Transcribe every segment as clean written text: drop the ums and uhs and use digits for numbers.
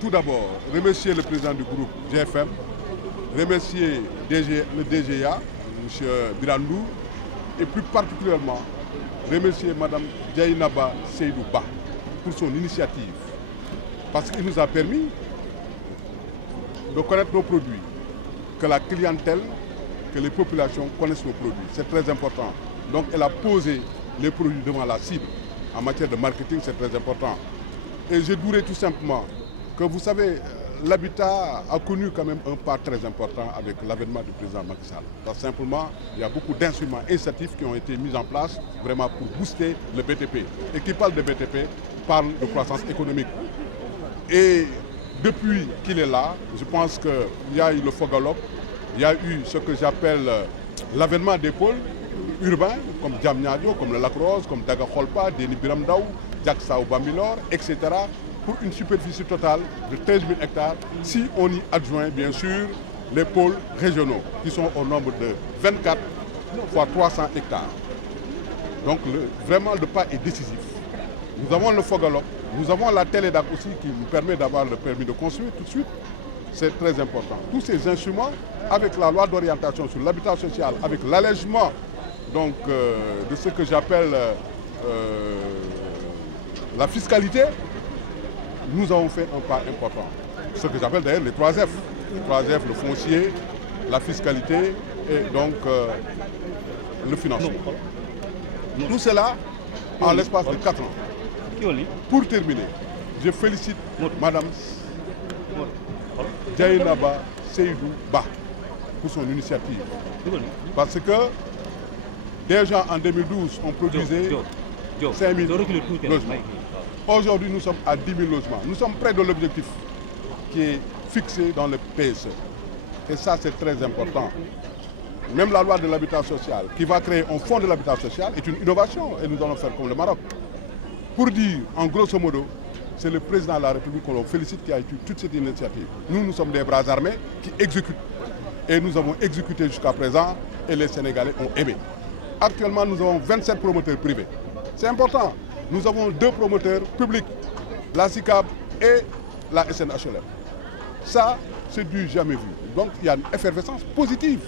Tout d'abord, remercier le président du groupe GFM, remercier le DGA, M. Birandou, et plus particulièrement remercier Mme Djaïnaba Seydouba pour son initiative. Parce qu'il nous a permis de connaître nos produits, que la clientèle, que les populations connaissent nos produits. C'est très important. Donc elle a posé les produits devant la cible. En matière de marketing, c'est très important. Et je dirais tout simplement que vous savez, l'habitat a connu quand même un pas très important avec l'avènement du président Macky Sall. Parce que simplement, il y a beaucoup d'instruments incitatifs qui ont été mis en place vraiment pour booster le BTP. Et qui parle de BTP parle de croissance économique. Et depuis qu'il est là, je pense qu'il y a eu le Fogalop, il y a eu ce que j'appelle l'avènement des pôles urbains, comme Diamniadio, comme le Lac Rose, comme Daga Kholpa, Déni Biramdaou, Diaksao Bambilor, etc. pour une superficie totale de 13 000 hectares, si on y adjoint bien sûr les pôles régionaux, qui sont au nombre de 24 fois 300 hectares. Donc vraiment le pas est décisif. Nous avons le Fogalop, nous avons la Télédac aussi qui nous permet d'avoir le permis de construire tout de suite. C'est très important. Tous ces instruments, avec la loi d'orientation sur l'habitat social, avec l'allègement donc, de ce que j'appelle la fiscalité, nous avons fait un pas important. Ce que j'appelle d'ailleurs les 3 F. Les 3 F, le foncier, la fiscalité et donc le financement. Tout cela en l'espace de 4 ans. Pour terminer, je félicite Mme Djaïnaba Seydouba pour son initiative. Parce que déjà en 2012, on produisait 5 000 logements. Aujourd'hui, nous sommes à 10 000 logements. Nous sommes près de l'objectif qui est fixé dans le PSE. Et ça, c'est très important. Même la loi de l'habitat social, qui va créer un fonds de l'habitat social, est une innovation. Et nous allons faire comme le Maroc. Pour dire, en grosso modo, c'est le président de la République qu'on félicite qui a eu toute cette initiative. Nous, nous sommes des bras armés qui exécutent. Et nous avons exécuté jusqu'à présent et les Sénégalais ont aimé. Actuellement, nous avons 27 promoteurs privés. C'est important. Nous avons 2 promoteurs publics, la SICAP et la SNHLM. Ça, c'est du jamais vu. Donc, il y a une effervescence positive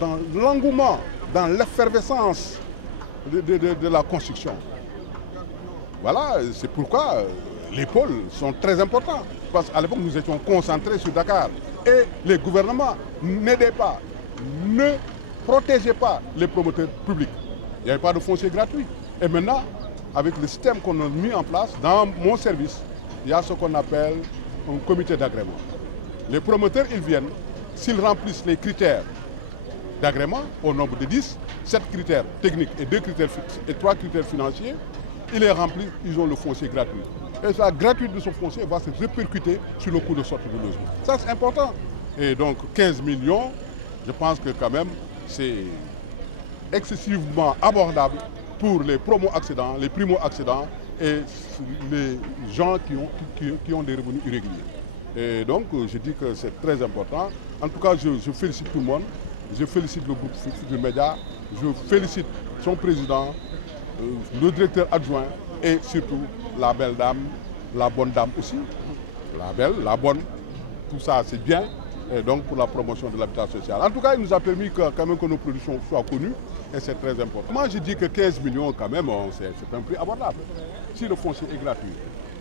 dans l'engouement, dans l'effervescence de la construction. Voilà, c'est pourquoi les pôles sont très importants. Parce qu'à l'époque, nous étions concentrés sur Dakar. Et les gouvernements n'aidaient pas, ne protégeaient pas les promoteurs publics. Il n'y avait pas de foncier gratuit. Et maintenant, avec le système qu'on a mis en place, dans mon service, il y a ce qu'on appelle un comité d'agrément. Les promoteurs, ils viennent, s'ils remplissent les critères d'agrément, au nombre de 10, 7 critères techniques et 2 critères fixes et 3 critères financiers, ils les remplissent, ils ont le foncier gratuit. Et la gratuité de ce foncier va se répercuter sur le coût de sortie du logement. Ça, c'est important. Et donc, 15 millions, je pense que quand même, c'est excessivement abordable pour les promo-accédants, les primo-accédants et les gens qui ont des revenus irréguliers. Et donc, je dis que c'est très important. En tout cas, je félicite tout le monde. Je félicite le groupe Futurs Médias. Je félicite son président, le directeur adjoint et surtout la belle dame, la bonne dame aussi. La belle, la bonne, tout ça c'est bien. Et donc pour la promotion de l'habitat social. En tout cas, il nous a permis quand même que nos productions soient connues et c'est très important. Moi je dis que 15 millions quand même, c'est un prix abordable. Si le foncier est gratuit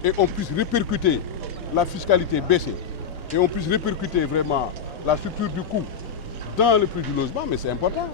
et on puisse répercuter la fiscalité baissée et on puisse répercuter vraiment la structure du coût dans le prix du logement, mais c'est important.